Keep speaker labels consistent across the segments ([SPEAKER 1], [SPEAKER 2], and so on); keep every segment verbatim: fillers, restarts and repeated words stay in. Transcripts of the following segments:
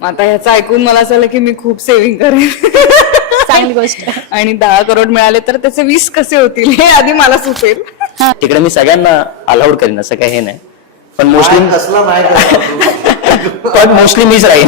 [SPEAKER 1] आता ह्याचं ऐकून मला असं आलं की मी खूप सेव्हिंग करेन.
[SPEAKER 2] चांगली गोष्ट.
[SPEAKER 1] आणि दहा करोड मिळाले तर त्याचे वीस कसे होतील हे आधी मला सुचेल.
[SPEAKER 3] तिकडे मी सगळ्यांना अलाउड करीन असं काही हे नाही, पण मोस्टली
[SPEAKER 4] कसला नाही
[SPEAKER 3] पण मोस्टली मीच राहीन.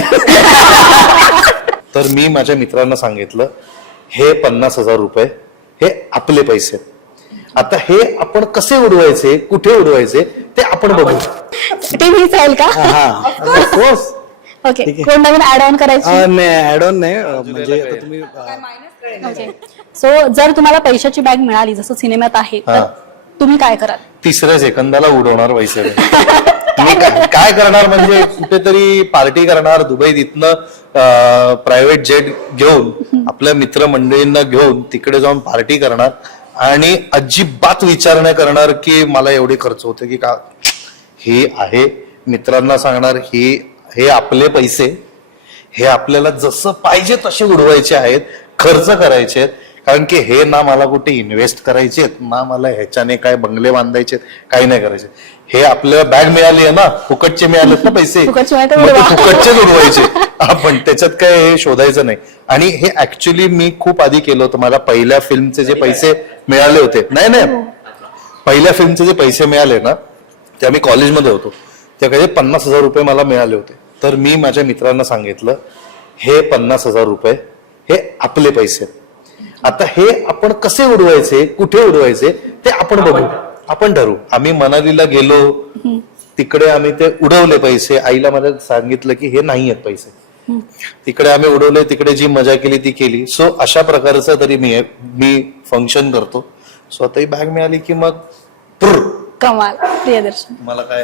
[SPEAKER 4] तर मी माझ्या मित्रांना सांगितलं हे पन्नास हजार रुपये हे आपले पैसे, आता हे आपण कसे उडवायचे, कुठे उडवायचे ते आपण बघू.
[SPEAKER 2] ते मीच राहील का?
[SPEAKER 5] ऑफकोर्स.
[SPEAKER 2] ओके. कोण नवीन ऍड ऑन करायची?
[SPEAKER 5] नाही ऍड ऑन नाही अं, म्हणजे आता तुम्ही अं,
[SPEAKER 2] ओके. सो जर तुम्हाला पैशाची बॅग मिळाली जसं सिनेमात आहे तर
[SPEAKER 4] हा.
[SPEAKER 2] तुम्ही काय कराल?
[SPEAKER 4] तिसऱ्या सेकंदाला उडवणार पैसे. मी काय काय करणार म्हणजे कुठेतरी पार्टी करणार दुबईत, इथनं प्रायव्हेट जेट घेऊन आपल्या मित्रमंडळींना घेऊन तिकडे जाऊन पार्टी करणार आणि अजिबात विचार नाही करणार की मला एवढे खर्च होते की का. हे आहे मित्रांना सांगणार ही हे आपले पैसे, हे आपल्याला जसं पाहिजे तसे उडवायचे आहेत, खर्च करायचे आहेत. कारण की हे ना मला कुठे इन्व्हेस्ट करायचे ना मला ह्याच्याने काय बंगले बांधायचे, काही नाही करायचे. हे आपल्याला बॅग मिळाली आहे ना, फुकटचे मिळालेत ना पैसे,
[SPEAKER 2] फुकटचे मिळाले तर
[SPEAKER 4] मग ते
[SPEAKER 2] उडवा.
[SPEAKER 4] फुकटचेच उडवायचे आपण. त्याच्यात काय हे शोधायचं नाही. आणि हे ऍक्च्युली मी खूप आधी केलं होतं. मला पहिल्या फिल्मचे जे पैसे मिळाले होते, नाही नाही पहिल्या फिल्मचे जे पैसे मिळाले ना, ते आम्ही कॉलेजमध्ये होतो, त्या काही पन्नास हजार रुपये मला मिळाले होते. तर मी माझ्या मित्रांना सांगितलं हे पन्नास हजार रुपये हे आपले पैसे, आता हे आपण कसे उडवायचे, कुठे उडवायचे ते आपण बघू, आपण ठरवू. आम्ही मनालीला गेलो, तिकडे आम्ही ते उडवले पैसे. आईला मला सांगितलं की हे नाही आहेत पैसे, तिकडे आम्ही उडवले, तिकडे जी मजा केली ती केली. सो अशा प्रकारचं तरी मी मी फंक्शन करतो. सो आता ही बॅग मिळाली की मग पुर
[SPEAKER 2] कमाल. प्रियदर्शन.
[SPEAKER 4] मला काय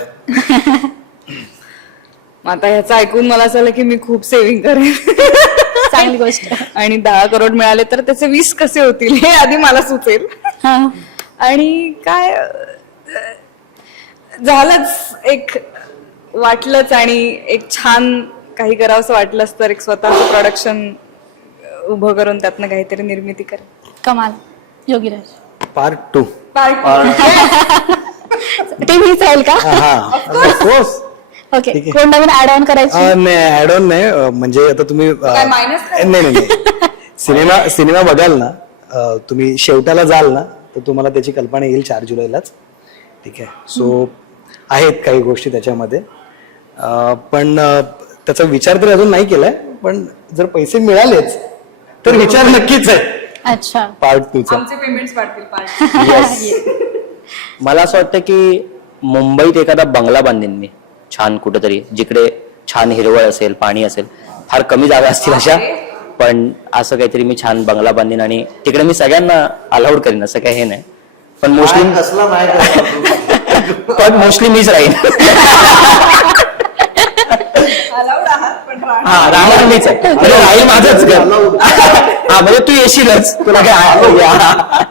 [SPEAKER 1] आता ह्याचं ऐकून मला असं आलं की मी खूप सेव्हिंग करेन.
[SPEAKER 2] चांगली गोष्ट.
[SPEAKER 1] आणि दहा करोड मिळाले तर त्याचे वीस कसे होतील हे आधी मला सुचेल.
[SPEAKER 2] हा.
[SPEAKER 1] आणि काय अं, झालंच एक वाटलंच आणि एक छान काही करावं असं वाटलंच तर एक स्वतःचं प्रोडक्शन उभं करून त्यातनं काहीतरी निर्मिती करेन.
[SPEAKER 2] कमाल. योगीराज.
[SPEAKER 5] Part two.
[SPEAKER 2] ते मीच राहील का?
[SPEAKER 5] हा ऑफकोर्स.
[SPEAKER 2] ओके.
[SPEAKER 5] ठीक आहे.
[SPEAKER 2] कोण नवीन ऍड ऑन करायची?
[SPEAKER 5] नाही ऍड ऑन नाही अं, म्हणजे आता तुम्ही अं,
[SPEAKER 1] काय minus करायचं?
[SPEAKER 5] नाही नाही नाही. सिनेमा सिनेमा बघाल ना, अं, तुम्ही शेवटाला जाल ना तर तुम्हाला त्याची कल्पना येईल चार जुलैलाच. ठीक आहे. सो आहेत काही गोष्टी त्याच्यामध्ये, अं, पण अं, त्याचा विचार तर अजून नाही केलाय, पण जर पैसे मिळालेच तर विचार नक्कीच आहे
[SPEAKER 2] अच्छा.
[SPEAKER 5] पार्ट टूचा.
[SPEAKER 1] आमचे पेमेंट्स वाढतील पार्ट.
[SPEAKER 3] मला असं वाटतं की मुंबईत एखादा बंगला बांधेन मी छान कुठेतरी, जिकडे छान हिरवळ असेल, पाणी असेल. फार कमी जागा असतील अशा, पण असं काहीतरी मी छान बंगला बांधेन आणि तिकडे मी सगळ्यांना अलाउड करीन असं काही हे नाही, पण मोस्टली
[SPEAKER 4] कसला नाही
[SPEAKER 3] पण मोस्टली मीच राहीन. हा राहणार मीच आहे, म्हणजे राहील माझंच घर. हा म्हणजे तू येशीलच, तुला काय